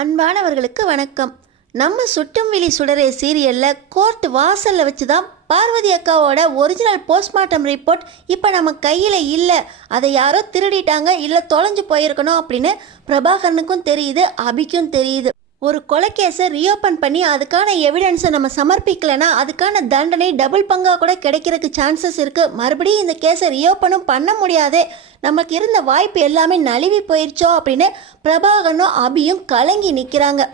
அன்பானவர்களுக்கு வணக்கம். நம்ம சுட்டும் விழி சுடரே சீரியலில் கோர்ட் வாசலில் வச்சு தான் பார்வதி அக்காவோட ஒரிஜினல் போஸ்ட்மார்ட்டம் ரிப்போர்ட் இப்போ நம்ம கையில் இல்லை, அதை யாரோ திருடிட்டாங்க இல்லை தொலைஞ்சு போயிருக்கணும் அப்படின்னு பிரபாகரனுக்கும் தெரியுது, அபிக்கும் தெரியுது. ஒரு கொலைக்கேஸை ரீஓப்பன் பண்ணி அதுக்கான எவிடன்ஸை நம்ம சமர்ப்பிக்கலைன்னா அதுக்கான தண்டனை டபுள் பங்காக கூட கிடைக்கிறதுக்கு சான்சஸ் இருக்குது. மறுபடியும் இந்த கேஸை ரீஓப்பனும் பண்ண முடியாதே, நமக்கு இருந்த வாய்ப்பு எல்லாமே நழுவி போயிடுச்சோ அப்படின்னு பிரபாகரனும் அபியும் கலங்கி நிற்கிறாங்க.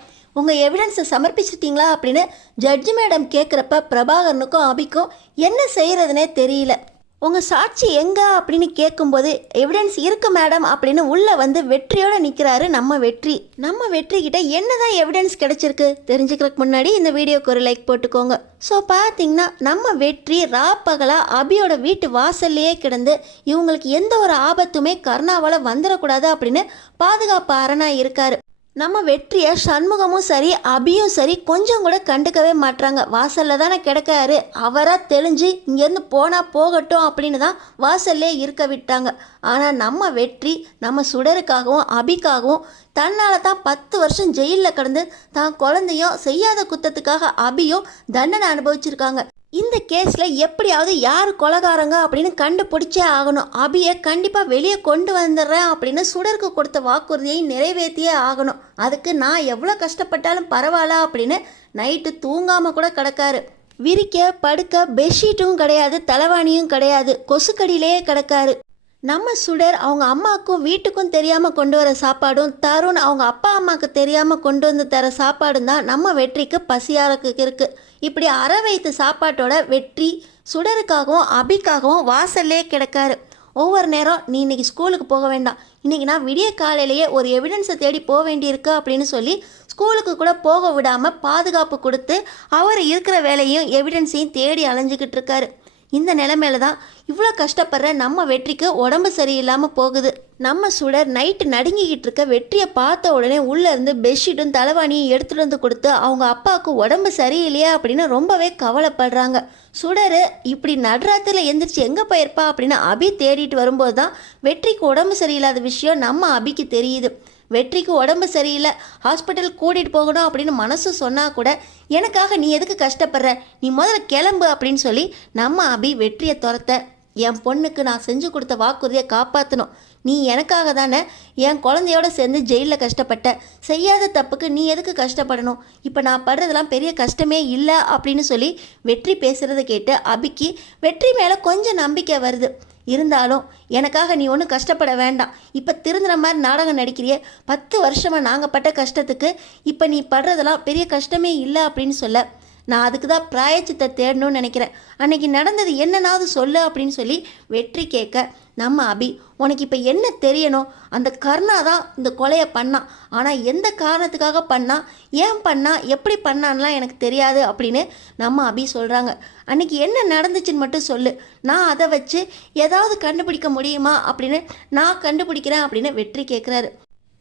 உங்கள் எவிடன்ஸை சமர்ப்பிச்சிட்டிங்களா அப்படின்னு ஜட்ஜி மேடம் கேட்குறப்ப பிரபாகரனுக்கும் அபிக்கும் என்ன செய்கிறதுனே தெரியல. உங்கள் சாட்சி எங்கே அப்படின்னு கேட்கும்போது எவிடன்ஸ் இருக்கு மேடம் அப்படின்னு உள்ளே வந்து வெற்றியோடு நிற்கிறாரு நம்ம வெற்றி கிட்ட என்னதான் எவிடன்ஸ் கிடைச்சிருக்கு தெரிஞ்சுக்கிறதுக்கு முன்னாடி இந்த வீடியோக்கு ஒரு லைக் போட்டுக்கோங்க. ஸோ பார்த்தீங்கன்னா நம்ம வெற்றி ராப்பகலாக அபியோட வீட்டு வாசல்லையே கிடந்து இவங்களுக்கு எந்த ஒரு ஆபத்துமே கருணாவால் வந்துடக்கூடாது அப்படின்னு பாதுகாப்பு அரணாக இருக்காரு. நம்ம வெற்றியை சண்முகமும் சரி அபியும் சரி கொஞ்சம் கூட கண்டுக்கவே மாட்டாங்க. வாசலில் தானே கிடக்காரு, அவராக தெளிஞ்சு இங்கேருந்து போனால் போகட்டும் அப்படின்னு தான் வாசல்லே இருக்க விட்டாங்க. ஆனால் நம்ம வெற்றி நம்ம சுடருக்காகவும் அபிக்காகவும் தன்னால் தான் 10 வருஷம் ஜெயிலில் கிடந்து தான் குழந்தையும் செய்யாத குத்தத்துக்காக அபியும் தண்டனை அனுபவிச்சிருக்காங்க. இந்த கேஸில் எப்படியாவது யார் கொலைகாரங்க அப்படின்னு கண்டுபிடிச்சே ஆகணும். அபியை கண்டிப்பாக வெளியே கொண்டு வந்துடுறேன் அப்படின்னு சுடருக்கு கொடுத்த வாக்குறுதியை நிறைவேற்றியே ஆகணும். அதுக்கு நான் எவ்வளோ கஷ்டப்பட்டாலும் பரவாயில்ல அப்படின்னு நைட்டு தூங்காமல் கூட கிடக்காரு. விரிக்க படுக்க பெட்ஷீட்டும் கிடையாது, தலைவாணியும் கிடையாது, கொசுக்கடியிலேயே கிடக்காரு. நம்ம சுடர் அவங்க அம்மாவுக்கும் வீட்டுக்கும் தெரியாமல் கொண்டு வர சாப்பாடும், தருண் அவங்க அப்பா அம்மாவுக்கு தெரியாமல் கொண்டு வந்து தர சாப்பாடும் தான் நம்ம வெற்றிக்கு பசியாரக்கு இருக்குது. இப்படி அரை வயிற்று சாப்பாட்டோட வெற்றி சுடருக்காகவும் அபிக்காகவும் வாசல்லே கிடக்காரு. ஒவ்வொரு நேரம் நீ இன்றைக்கி ஸ்கூலுக்கு போக வேண்டாம், இன்றைக்கி நான் விடிய காலையிலேயே ஒரு எவிடன்ஸை தேடி போக வேண்டியிருக்கு அப்படின்னு சொல்லி ஸ்கூலுக்கு கூட போக விடாமல் பாதுகாப்பு கொடுத்து அவர் இருக்கிற வேலையும் எவிடன்ஸையும் தேடி அலைஞ்சிக்கிட்டு இருக்காரு. இந்த நிலைமையில தான் இவ்வளோ கஷ்டப்படுற நம்ம வெற்றிக்கு உடம்பு சரியில்லாமல் போகுது. நம்ம சுடர் நைட்டு நடுங்கிக்கிட்டு இருக்க வெற்றியை பார்த்த உடனே உள்ளேருந்து பெட்ஷீட்டும் தலைவாணியும் எடுத்துகிட்டு வந்து கொடுத்து அவங்க அப்பாவுக்கு உடம்பு சரியில்லையா அப்படின்னு ரொம்பவே கவலைப்படுறாங்க. சுடர் இப்படி நடுராத்திரில் எந்திரிச்சு எங்கே போயிருப்பா அப்படின்னு அபி தேடிட்டு வரும்போது தான் வெற்றிக்கு உடம்பு சரியில்லாத விஷயம் நம்ம அபிக்கு தெரியுது. வெற்றிக்கு உடம்பு சரியில்லை, ஹாஸ்பிட்டல் கூட்டிகிட்டு போகணும் அப்படின்னு மனசு சொன்னால் கூட எனக்காக நீ எதுக்கு கஷ்டப்படுற, நீ முதல்ல கிளம்பு அப்படின்னு சொல்லி நம்ம அபி வெற்றியை துரத்த, என் பொண்ணுக்கு நான் செஞ்சு கொடுத்த வாக்குறுதியை காப்பாற்றணும், நீ எனக்காக தானே என் குழந்தையோட சேர்ந்து ஜெயிலில் கஷ்டப்பட்ட, செய்யாத தப்புக்கு நீ எதுக்கு கஷ்டப்படணும், இப்போ நான் படுறதெல்லாம் பெரிய கஷ்டமே இல்லை அப்படின்னு சொல்லி வெற்றி பேசுகிறத கேட்டு அபிக்கு வெற்றி மேலே கொஞ்சம் நம்பிக்கை வருது. இருந்தாலும் எனக்காக நீ ஒன்றும் கஷ்டப்பட வேண்டாம், இப்போ திருந்துற மாதிரி நாடகம் நடிக்கிறியே, 10 வருஷமாக நாங்கள் பட்ட கஷ்டத்துக்கு இப்போ நீ படுறதெல்லாம் பெரிய கஷ்டமே இல்லை அப்படின்னு சொல்ல, நான் அதுக்கு தான் பிராயச்சித்தை தேடணும்னு நினைக்கிறேன், அன்னைக்கு நடந்தது என்னன்னாவது சொல்லு அப்படின்னு சொல்லி வெற்றி கேட்க, நம்ம அபி உனக்கு இப்போ என்ன தெரியணும், அந்த கருணா தான் இந்த கொலையை பண்ணான், ஆனால் எந்த காரணத்துக்காக பண்ணா, ஏன் பண்ணா, எப்படி பண்ணான்லாம் எனக்கு தெரியாது அப்படின்னு நம்ம அபி சொல்கிறாங்க. அன்றைக்கி என்ன நடந்துச்சுன்னு மட்டும் சொல்லு, நான் அதை வச்சு ஏதாவது கண்டுபிடிக்க முடியுமா அப்படின்னு நான் கண்டுபிடிக்கிறேன் அப்படின்னு வெற்றி கேட்குறாரு.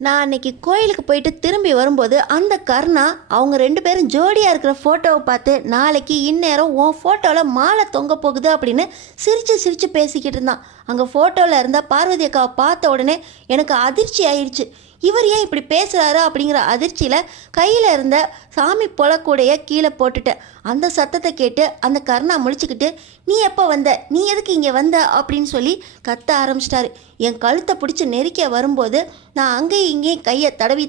நான் அன்னைக்கு கோயிலுக்கு போயிட்டு திரும்பி வரும்போது அந்த கருணா அவங்க 2 பேரும் ஜோடியாக இருக்கிற ஃபோட்டோவை பார்த்து நாளைக்கு இந்நேரம் உன் ஃபோட்டோவில் மாலை தொங்க போகுது அப்படின்னு சிரித்து பேசிக்கிட்டு இருந்தான். அங்கே ஃபோட்டோவில் இருந்த பார்வதி அக்காவை பார்த்த உடனே எனக்கு அதிர்ச்சி ஆயிடுச்சு. இவர் ஏன் இப்படி பேசுகிறாரு அப்படிங்கிற அதிர்ச்சியில் கையில் இருந்த சாமி பொலக்கூடைய கீழே போட்டுட்டேன். அந்த சத்தத்தை கேட்டு அந்த கருணா முழிச்சுக்கிட்டு நீ எப்போ வந்த, நீ எதுக்கு இங்கே வந்த அப்படின்னு சொல்லி கத்த ஆரம்பிச்சிட்டாரு. என் கழுத்தை பிடிச்சி நெருக்க வரும்போது நான் அங்கேயும் இங்கேயும் கையை தடவி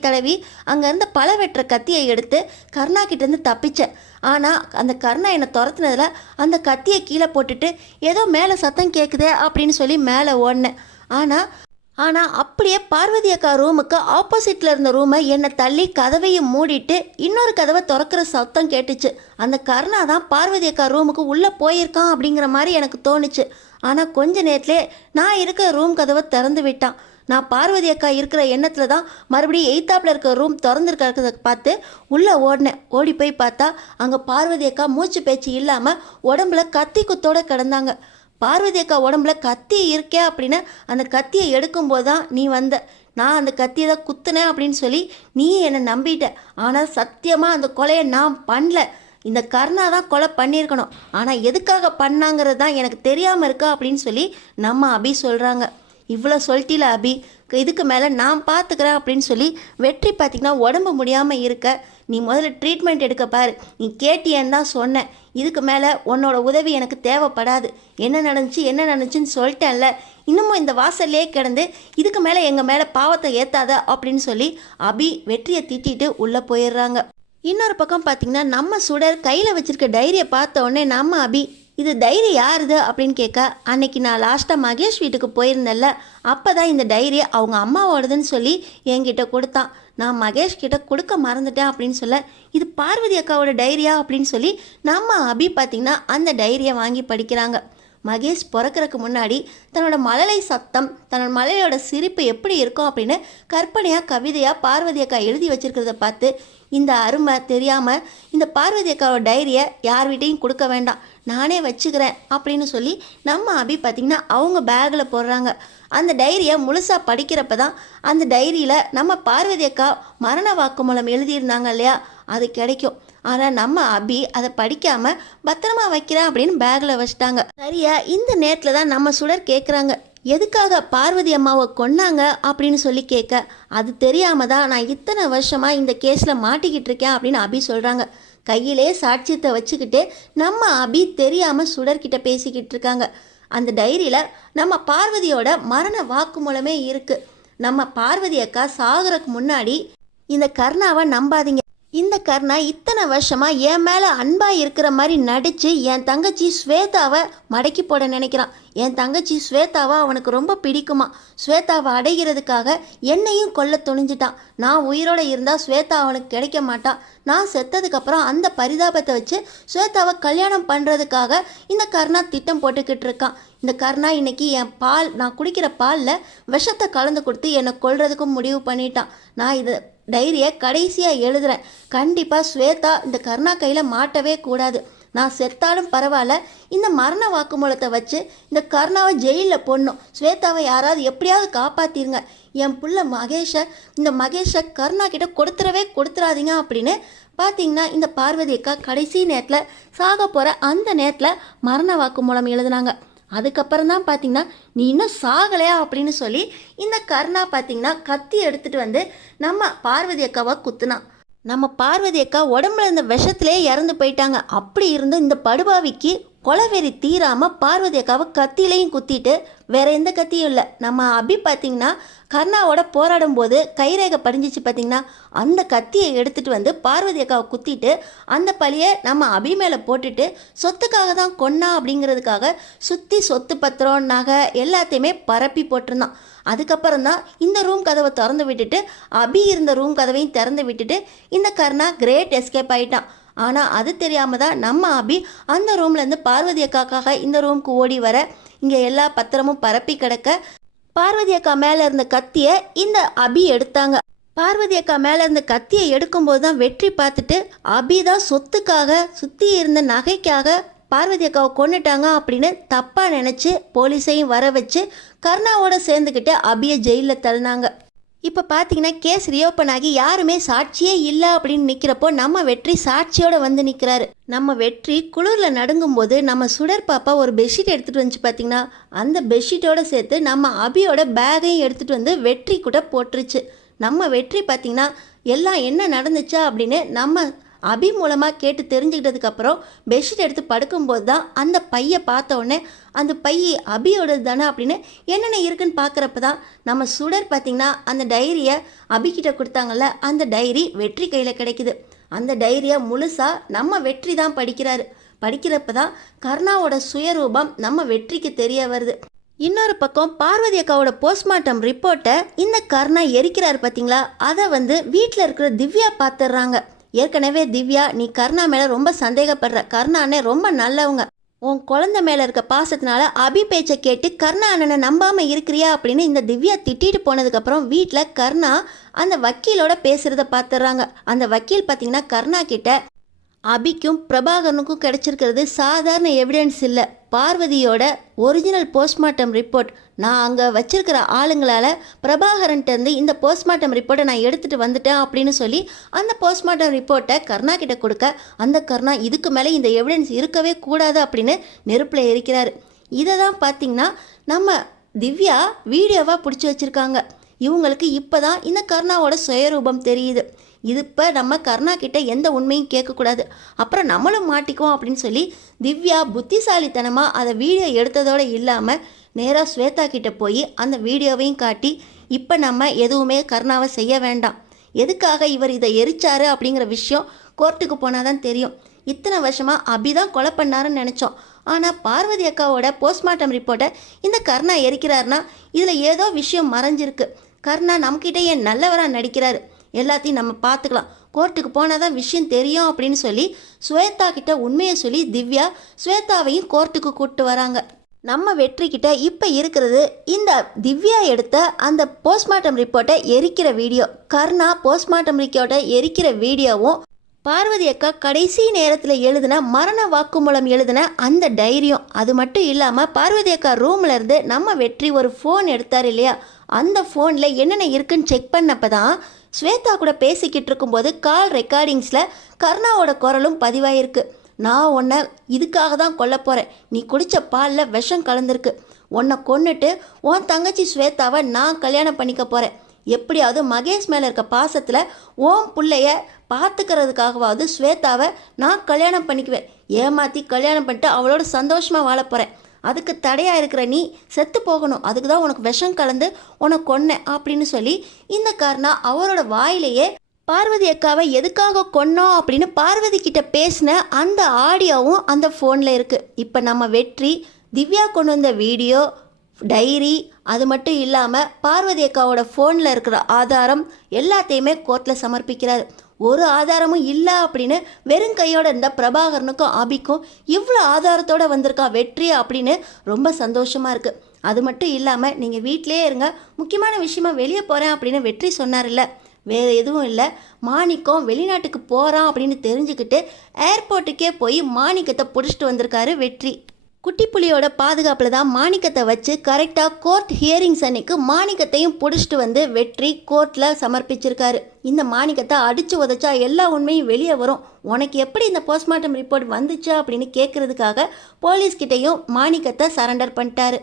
அங்கே இருந்த பழ வெட்டுற கத்தியை எடுத்து கருணா கிட்டேருந்து தப்பிச்சேன். ஆனால் அந்த கருணா என்னை துரத்துனதில் அந்த கத்தியை கீழே போட்டுட்டு ஏதோ மேலே சத்தம் கேட்குதே அப்படின்னு சொல்லி மேலே ஓடினேன். ஆனால் அப்படியே பார்வதி அக்கா ரூமுக்கு ஆப்போசிட்டில் இருந்த ரூமை என்னை தள்ளி கதவையும் மூடிட்டு இன்னொரு கதவை திறக்கிற சத்தம் கேட்டுச்சு. அந்த கருணா தான் பார்வதி அக்கா ரூமுக்கு உள்ளே போயிருக்கான் அப்படிங்கிற மாதிரி எனக்கு தோணுச்சு. ஆனால் கொஞ்ச நேரத்திலே நான் இருக்கிற ரூம் கதவை திறந்து விட்டான். நான் பார்வதி அக்கா இருக்கிற எண்ணத்தில் தான் மறுபடியும் எய்த்தாப்பில் இருக்கிற ரூம் திறந்துருக்கிறத பார்த்து உள்ளே ஓடினேன். ஓடி போய் பார்த்தா அங்கே பார்வதி அக்கா மூச்சு பேச்சு இல்லாமல் உடம்புல கத்தி குத்தோடு கிடந்தாங்க. பார்வதி அக்கா உடம்புல கத்தி இருக்கே அப்படின்னு அந்த கத்தியை எடுக்கும்போது தான் நீ வந்த, நான் அந்த கத்தியை தான் குத்துனேன் அப்படின்னு சொல்லி நீ என்னை நம்பிட்ட. ஆனால் சத்தியமாக அந்த கொலையை நான் பண்ணல, இந்த கருணா தான் கொலை பண்ணியிருக்கணும், ஆனால் எதுக்காக பண்ணாங்கிறது தான் எனக்கு தெரியாமல் இருக்கா அப்படின்னு சொல்லி நம்ம அபி சொல்கிறாங்க. இவ்வளோ சொல்லிட்டில அபி, இதுக்கு மேலே நான் பார்த்துக்கிறேன் அப்படின்னு சொல்லி வெற்றி பார்த்திங்கன்னா உடம்பு முடியாமல் இருக்க, நீ முதல்ல ட்ரீட்மெண்ட் எடுக்க பாரு, நீ கேட்டியன்னு தான் சொன்னேன், இதுக்கு மேலே உன்னோட உதவி எனக்கு தேவைப்படாது, என்ன நடந்துச்சுன்னு சொல்லிட்டேன்ல, இன்னமும் இந்த வாசல்லே கிடந்து இதுக்கு மேலே எங்கள் மேலே பாவத்தை ஏற்றாத அப்படின்னு சொல்லி அபி வெற்றியை திட்டிட்டு உள்ளே போயிடுறாங்க. இன்னொரு பக்கம் பார்த்திங்கன்னா நம்ம சுடர் கையில் வச்சுருக்க டைரியை பார்த்த உடனே நம்ம அபி இது டைரி யாருது அப்படின்னு கேட்க, அன்னைக்கு நான் லாஸ்ட்டாக மகேஷ் வீட்டுக்கு போயிருந்தேன்ல, அப்போ தான் இந்த டைரி அவங்க அம்மாவோடதுன்னு சொல்லி என்கிட்ட கொடுத்தான், நான் மகேஷ் கிட்ட கொடுக்க மறந்துட்டேன் அப்படின்னு சொல்ல, இது பார்வதி அக்காவோட டைரியா அப்படின்னு சொல்லி நம்ம அபி பார்த்திங்கன்னா அந்த டைரியை வாங்கி படிக்கிறாங்க. மகேஷ் பிறக்கிறதுக்கு முன்னாடி தன்னோட மழலை சத்தம், தன்னோட மழலையோட சிரிப்பு எப்படி இருக்கும் அப்படின்னு கற்பனையாக கவிதையாக பார்வதி அக்கா எழுதி வச்சுருக்கிறத பார்த்து, இந்த அருமை தெரியாமல் இந்த பார்வதி அக்காவோட டைரியை யார் வீட்டையும் கொடுக்க வேண்டாம், நானே வச்சுக்கிறேன் அப்படின்னு சொல்லி நம்ம அபி பார்த்திங்கன்னா அவங்க பேக்கில் போடுறாங்க. அந்த டைரியை முழுசாக படிக்கிறப்ப தான் அந்த டைரியில் நம்ம பார்வதி அக்கா மரண வாக்குமூலம் எழுதியிருந்தாங்க இல்லையா, அது கிடைக்கும். ஆனால் நம்ம அபி அதை படிக்காமல் பத்திரமா வைக்கிறேன் அப்படின்னு பேக்கில் வச்சிட்டாங்க. சரியா இந்த நேரத்தில் தான் நம்ம சுடர் கேட்குறாங்க, எதுக்காக பார்வதி அம்மாவை கொன்னாங்க அப்படின்னு சொல்லி கேட்க, அது தெரியாமல் தான் நான் இத்தனை வருஷமாக இந்த கேஸில் மாட்டிக்கிட்டு இருக்கேன் அப்படின்னு அபி சொல்கிறாங்க. கையிலே சாட்சியத்தை வச்சுக்கிட்டு நம்ம அபி தெரியாமல் சுடர்கிட்ட பேசிக்கிட்டு இருக்காங்க. அந்த டைரியில் நம்ம பார்வதியோட மரண வாக்குமூலமே இருக்குது. நம்ம பார்வதி அக்கா சாகறதுக்கு முன்னாடி, இந்த கர்ணாவை நம்பாதீங்க, இந்த கர்ணா இத்தனை வருஷமாக என் மேலே அன்பாக இருக்கிற மாதிரி நடித்து என் தங்கச்சி ஸ்வேதாவை மடக்கி போட நினைக்கிறான். என் தங்கச்சி ஸ்வேதாவை அவனுக்கு ரொம்ப பிடிக்குமா, ஸ்வேதாவை அடைகிறதுக்காக என்னையும் கொல்ல துணிஞ்சிட்டான். நான் உயிரோடு இருந்தால் ஸ்வேதா அவனுக்கு கிடைக்க மாட்டான். நான் செத்ததுக்கப்புறம் அந்த பரிதாபத்தை வச்சு ஸ்வேதாவை கல்யாணம் பண்ணுறதுக்காக இந்த கர்ணா திட்டம் போட்டுக்கிட்டு இருக்கான். இந்த கர்ணா இன்னைக்கு என் பால், நான் குடிக்கிற பாலில் விஷத்தை கலந்து கொடுத்து என்னை கொல்றதுக்கும் முடிவு பண்ணிட்டான். நான் இதை டைரியை கடைசியாக எழுதுகிறேன். கண்டிப்பாக ஸ்வேதா இந்த கர்ணா கையில் மாட்டவே கூடாது. நான் செத்தாலும் பரவாயில்ல, இந்த மரண வாக்குமூலத்தை வச்சு இந்த கர்ணாவை ஜெயிலில் போடணும். ஸ்வேதாவை யாராவது எப்படியாவது காப்பாற்றிருங்க. என் புள்ள மகேஷை கர்ணா கிட்ட கொடுத்துறாதீங்க அப்படின்னு பார்த்தீங்கன்னா இந்த பார்வதி அக்கா கடைசி நேரத்தில் சாக போகிற அந்த நேரத்தில் மரண வாக்குமூலம் எழுதுனாங்க. அதுக்கப்புறம் தான் பார்த்தீங்கன்னா நீ இன்னும் சாகலையா அப்படின்னு சொல்லி இந்த கர்ணா பார்த்தீங்கன்னா கத்தி எடுத்துகிட்டு வந்து நம்ம பார்வதி அக்காவை குத்துனான். நம்ம பார்வதி அக்கா உடம்புல இருந்த விஷத்திலே இறந்து போயிட்டாங்க. அப்படி இருந்தும் இந்த படுபாவிக்கு கொலவெறி தீராமல் பார்வதி அக்காவை கத்தியிலையும் குத்திட்டு, வேற எந்த கத்தியும் இல்லை, நம்ம அபி பார்த்திங்கன்னா கர்ணாவோட போராடும் போது கைரேகை படிஞ்சிச்சு பார்த்திங்கன்னா, அந்த கத்தியை எடுத்துகிட்டு வந்து பார்வதி அக்காவை குத்திட்டு அந்த பழியை நம்ம அபி மேலே போட்டுட்டு சொத்துக்காக தான் கொன்னா அப்படிங்கிறதுக்காக சுற்றி சொத்து பத்திரம் நகை எல்லாத்தையுமே பரப்பி போட்டிருந்தான். அதுக்கப்புறம் தான் இந்த ரூம் கதவை திறந்து விட்டுட்டு அபி இருந்த ரூம் கதவையும் திறந்து விட்டுட்டு இந்த கர்ணா கிரேட் எஸ்கேப் ஆகிட்டான். ஆனால் அது தெரியாமல் தான் நம்ம அபி அந்த ரூம்லேருந்து பார்வதி அக்காக்காக இந்த ரூமுக்கு ஓடி வர, இங்கே எல்லா பத்திரமும் பரப்பி கிடக்க, பார்வதி அக்கா மேலே இருந்த கத்தியை இந்த அபி எடுத்தாங்க. பார்வதி அக்கா மேலே இருந்த கத்தியை எடுக்கும்போது தான் வெற்றி பார்த்துட்டு அபி தான் சொத்துக்காக சுற்றி இருந்த நகைக்காக பார்வதி அக்காவை கொண்டுட்டாங்க அப்படின்னு தப்பாக நினச்சி போலீஸையும் வர வச்சு கர்ணாவோட சேர்ந்துக்கிட்டு அபியை ஜெயிலில் தள்ளினாங்க. இப்போ பார்த்தீங்கன்னா கேஸ் ரியோப்பன் ஆகி யாருமே சாட்சியே இல்லை அப்படின்னு நிற்கிறப்போ நம்ம வெற்றி சாட்சியோடு வந்து நிற்கிறாரு. நம்ம வெற்றி குளிரில் நடுங்கும்போது நம்ம சுடர் பாப்பா ஒரு பெட்ஷீட் எடுத்துகிட்டு வந்துச்சு பார்த்தீங்கன்னா, அந்த பெட்ஷீட்டோடு சேர்த்து நம்ம அபியோட பேகையும் எடுத்துகிட்டு வந்து வெற்றி கூட போட்டுருச்சு. நம்ம வெற்றி பார்த்திங்கன்னா எல்லாம் என்ன நடந்துச்சா அப்படின்னு நம்ம அபி மூலமாக கேட்டு தெரிஞ்சுக்கிட்டதுக்கப்புறம் பெட்ஷீட் எடுத்து படுக்கும்போது தான் அந்த பையை பார்த்த உடனே அந்த பை அபியோடது தானே அப்படின்னு என்னென்ன இருக்குன்னு பார்க்குறப்ப தான் நம்ம சுடர் பார்த்திங்கன்னா அந்த டைரியை அபிக்கிட்ட கொடுத்தாங்கல்ல, அந்த டைரி வெற்றி கையில் கிடைக்குது. அந்த டைரியை முழுசாக நம்ம வெற்றி தான் படிக்கிறப்ப தான் கர்ணாவோட சுயரூபம் நம்ம வெற்றிக்கு தெரிய வருது. இன்னொரு பக்கம் பார்வதி அக்காவோட போஸ்ட்மார்ட்டம் ரிப்போர்ட்டை இந்த கர்ணா எரிக்கிறார் பார்த்தீங்களா, அதை வீட்டில் இருக்கிற திவ்யா பார்த்துடுறாங்க. ஏற்கனவே திவ்யா நீ கர்ணா மேலே ரொம்ப சந்தேகப்படுற, கர்ணா அண்ணன் ரொம்ப நல்லவங்க, உன் குழந்தை மேலே இருக்க பாசத்தினால அபி பேச்சை கேட்டு கர்ணா அண்ணனை நம்பாமல் இருக்கிறியா அப்படின்னு இந்த திவ்யா திட்டிட்டு போனதுக்கப்புறம் வீட்டில் கர்ணா அந்த வக்கீலோட பேசுகிறத பார்த்துடுறாங்க. அந்த வக்கீல் பார்த்திங்கன்னா கர்ணா கிட்ட அபிக்கும் பிரபாகரனுக்கும் கிடைச்சிருக்கிறது சாதாரண எவிடன்ஸ் இல்லை, பார்வதியோட ஒரிஜினல் போஸ்ட்மார்ட்டம் ரிப்போர்ட். நான் அங்கே வச்சிருக்கிற ஆளுங்களால் பிரபாகரன்ட்டேருந்து இந்த போஸ்ட்மார்ட்டம் ரிப்போர்ட்டை நான் எடுத்துகிட்டு வந்துட்டேன் அப்படின்னு சொல்லி அந்த போஸ்ட்மார்ட்டம் ரிப்போர்ட்டை கர்ணா கிட்ட கொடுக்க, அந்த கர்ணா இதுக்கு மேலே இந்த எவிடன்ஸ் இருக்கவே கூடாது அப்படின்னு நெருப்பில் எரிக்கிறாரு. இதை தான் பார்த்திங்கன்னா நம்ம திவ்யா வீடியோவாக பிடிச்சி வச்சுருக்காங்க. இவங்களுக்கு இப்போ தான் இந்த கருணாவோட சுயரூபம் தெரியுது. இது இப்போ நம்ம கருணா கிட்ட எந்த உண்மையும் கேட்கக்கூடாது, அப்புறம் நம்மளும் மாட்டிக்குவோம் அப்படின்னு சொல்லி திவ்யா புத்திசாலித்தனமாக அதை வீடியோ எடுத்ததோடு இல்லாமல் நேராக ஸ்வேதா கிட்ட போய் அந்த வீடியோவையும் காட்டி இப்போ நம்ம எதுவுமே கருணாவை செய்ய வேண்டாம், எதுக்காக இவர் இதை எரிச்சாரு அப்படிங்கிற விஷயம் கோர்ட்டுக்கு போனால் தான் தெரியும். இத்தனை வருஷமாக அபி தான் கொலை பண்ணாருன்னு நினச்சோம். ஆனால் பார்வதி அக்காவோட போஸ்ட்மார்ட்டம் ரிப்போர்ட்டை இந்த கருணா எரிக்கிறாருன்னா இதில் ஏதோ விஷயம் மறைஞ்சிருக்கு. கருணா நம்மக்கிட்ட ஏன் நல்லவராக நடிக்கிறாரு, எல்லாத்தையும் நம்ம பார்த்துக்கலாம், கோர்ட்டுக்கு போனால் தான் விஷயம் தெரியும் அப்படின்னு சொல்லி ஸ்வேதா கிட்ட உண்மையை சொல்லி திவ்யா ஸ்வேதாவையும் கோர்ட்டுக்கு கூப்பிட்டு வராங்க. நம்ம வெற்றி கிட்ட இப்போ இருக்கிறது இந்த திவ்யா எடுத்த அந்த போஸ்ட்மார்ட்டம் ரிப்போர்ட்டை எரிக்கிற வீடியோ. கருணா போஸ்ட்மார்ட்டம் ரிப்போர்ட்டை எரிக்கிற வீடியோவும் பார்வதி அக்கா கடைசி நேரத்தில் எழுதின மரண வாக்குமூலம் எழுதின அந்த டைரியும். அது மட்டும் இல்லாமல் பார்வதி அக்கா ரூமில் இருந்து நம்ம வெற்றி ஒரு ஃபோன் எடுத்தார் இல்லையா, அந்த ஃபோனில் என்னென்ன இருக்குன்னு செக் பண்ணப்போ தான் ஸ்வேதா கூட பேசிக்கிட்டு இருக்கும்போது கால் ரெக்கார்டிங்ஸில் கருணாவோட குரலும் பதிவாயிருக்கு. நான் உன்னை இதுக்காக தான் கொல்ல போகிறேன், நீ குடித்த பாலில் விஷம் கலந்துருக்கு, உன்னை கொன்னுட்டு உன் தங்கச்சி ஸ்வேதாவை நான் கல்யாணம் பண்ணிக்க போகிறேன், எப்படியாவது மகேஷ் மேலே இருக்க பாசத்தில் ஓம் பிள்ளைய பார்த்துக்கிறதுக்காகவாவது ஸ்வேதாவை நான் கல்யாணம் பண்ணிக்குவேன், ஏமாற்றி கல்யாணம் பண்ணிட்டு அவளோட சந்தோஷமாக வாழ போகிறேன், அதுக்கு தடையாக இருக்கிற நீ செத்து போகணும், அதுக்கு தான் உனக்கு விஷம் கலந்து உனக்கு கொன்னேன் அப்படின்னு சொல்லி இந்த கருணா அவரோட வாயிலேயே பார்வதி அக்காவை எதுக்காக கொன்னோம் அப்படின்னு பார்வதி கிட்ட பேசின அந்த ஆடியோவும் அந்த ஃபோனில் இருக்குது. இப்போ நம்ம வெற்றி திவ்யா கொண்டு வந்த வீடியோ, டைரி, அது மட்டும் இல்லாமல் பார்வதி அக்காவோட ஃபோனில் இருக்கிற ஆதாரம் எல்லாத்தையுமே கோர்ட்டில் சமர்ப்பிக்கிறார். ஒரு ஆதாரமும் இல்லை அப்படின்னு வெறும் கையோடு இருந்த பிரபாகரனுக்கும் அபிக்கும் இவ்வளோ ஆதாரத்தோடு வந்திருக்கா வெற்றி அப்படின்னு ரொம்ப சந்தோஷமாக இருக்குது. அது மட்டும் இல்லாமல் நீங்கள் வீட்டிலே இருங்க, முக்கியமான விஷயமா வெளியே போகிறேன் அப்படின்னு வெற்றி சொன்னார்ல, வேறு எதுவும் இல்லை, மாணிக்கம் வெளிநாட்டுக்கு போகிறான் அப்படின்னு தெரிஞ்சுக்கிட்டு ஏர்போர்ட்டுக்கே போய் மாணிக்கத்தை பிடிச்சிட்டு வந்திருக்காரு வெற்றி. குட்டி புலியோட பாதுகாப்பில் தான் மாணிக்கத்தை வச்சு கரெக்டாக கோர்ட் ஹியரிங்ஸ் அன்னைக்கு மாணிக்கத்தையும் பிடிச்சிட்டு வந்து வெற்றி கோர்ட்டில் சமர்ப்பிச்சிருக்காரு. இந்த மாணிக்கத்தை அடித்து உதச்சா எல்லா உண்மையும் வெளியே வரும், உனக்கு எப்படி இந்த போஸ்ட்மார்ட்டம் ரிப்போர்ட் வந்துச்சு அப்படின்னு கேட்குறதுக்காக போலீஸ்கிட்டையும் மாணிக்கத்தை சரண்டர் பண்ணிட்டாரு.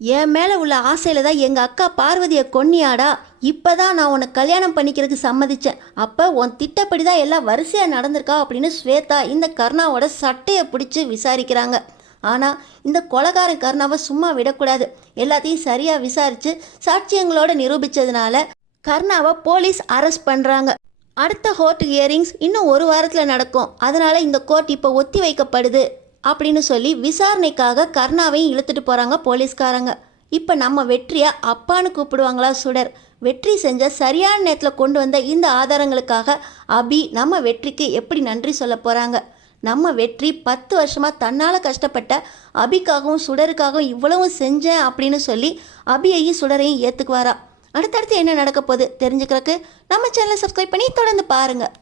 என் மேலே உள்ள ஆசையில் தான் எங்கள் அக்கா பார்வதியை கொன்னியாடா, இப்போ தான் நான் உன்னை கல்யாணம் பண்ணிக்கிறதுக்கு சம்மதித்தேன், அப்போ உன் திட்டப்படி தான் எல்லாம் வரிசையாக நடந்திருக்கா அப்படின்னு ஸ்வேதா இந்த கருணாவோட சட்டையை பிடிச்சி விசாரிக்கிறாங்க. ஆனால் இந்த கொலைகாரன் கருணாவை சும்மா விடக்கூடாது, எல்லாத்தையும் சரியாக விசாரித்து சாட்சியங்களோடு நிரூபித்ததுனால கருணாவை போலீஸ் அரெஸ்ட் பண்ணுறாங்க. அடுத்த கோர்ட் ஹியரிங்ஸ் இன்னும் ஒரு வாரத்தில் நடக்கும், அதனால் இந்த கோர்ட் இப்போ ஒத்தி வைக்கப்படுது அப்படின்னு சொல்லி விசாரணைக்காக கருணாவையும் இழுத்துட்டு போகிறாங்க போலீஸ்காரங்க. இப்போ நம்ம வெற்றியை அப்பான்னு கூப்பிடுவாங்களா சுடர், வெற்றி செஞ்ச சரியான நேரத்தில் கொண்டு வந்த இந்த ஆதாரங்களுக்காக அபி நம்ம வெற்றிக்கு எப்படி நன்றி சொல்ல போகிறாங்க. நம்ம வெற்றி 10 வருஷமாக தன்னால் கஷ்டப்பட்ட அபிக்காகவும் சுடருக்காகவும் இவ்வளவும் செஞ்சேன் அப்படின்னு சொல்லி அபியையும் சுடரையும் ஏற்றுக்குவாரா. அடுத்தடுத்து என்ன நடக்க போகுது தெரிஞ்சுக்கிறதுக்கு நம்ம சேனலை சப்ஸ்கிரைப் பண்ணி தொடர்ந்து பாருங்கள்.